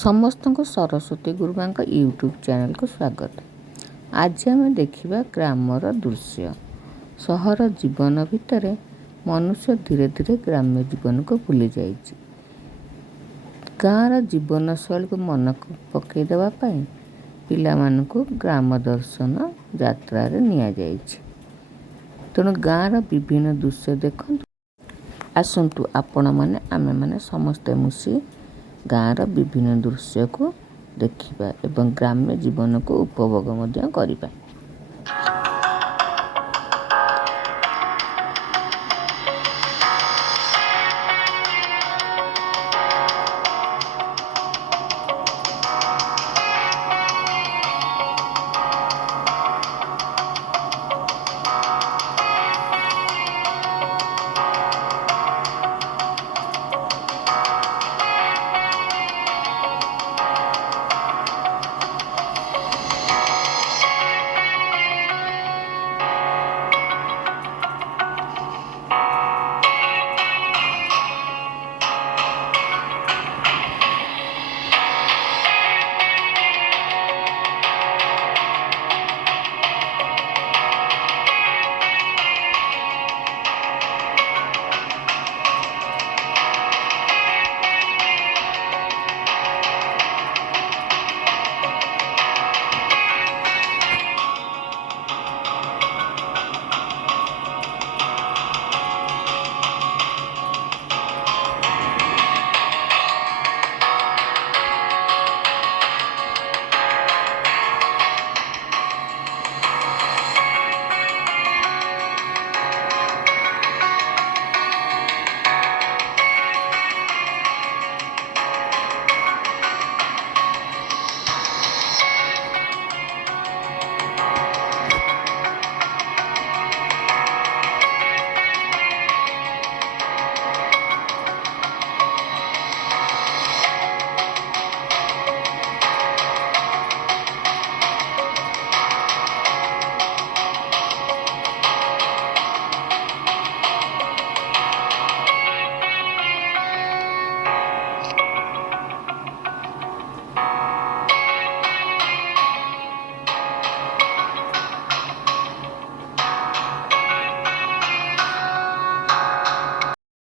ସମସ୍ତଙ୍କୁ ସରସ୍ୱତୀ ଗୁରୁମାଙ୍କ ୟୁଟ୍ୟୁବ୍ ଚ୍ୟାନେଲକୁ ସ୍ୱାଗତ। ଆଜି ଆମେ ଦେଖିବା ଗ୍ରାମର ଦୃଶ୍ୟ। ସହର ଜୀବନ ଭିତରେ ମନୁଷ୍ୟ ଧୀରେ ଧୀରେ ଗ୍ରାମ୍ୟ ଜୀବନକୁ ଭୁଲି ଯାଇଛି। ଗାଁର ଜୀବନଶୈଳୀକୁ ମନକୁ ପକାଇ ଦେବା ପାଇଁ ପିଲାମାନଙ୍କୁ ଗ୍ରାମ ଦର୍ଶନ ଯାତ୍ରାରେ ନିଆଯାଇଛି। ତେଣୁ ଗାଁର ବିଭିନ୍ନ ଦୃଶ୍ୟ ଦେଖନ୍ତୁ। ଆସନ୍ତୁ ଆପଣମାନେ ଆମେମାନେ ସମସ୍ତେ ମିଶି ଗାଁର ବିଭିନ୍ନ ଦୃଶ୍ୟକୁ ଦେଖିବା ଏବଂ ଗ୍ରାମ୍ୟ ଜୀବନକୁ ଉପଭୋଗ ମଧ୍ୟ କରିବା।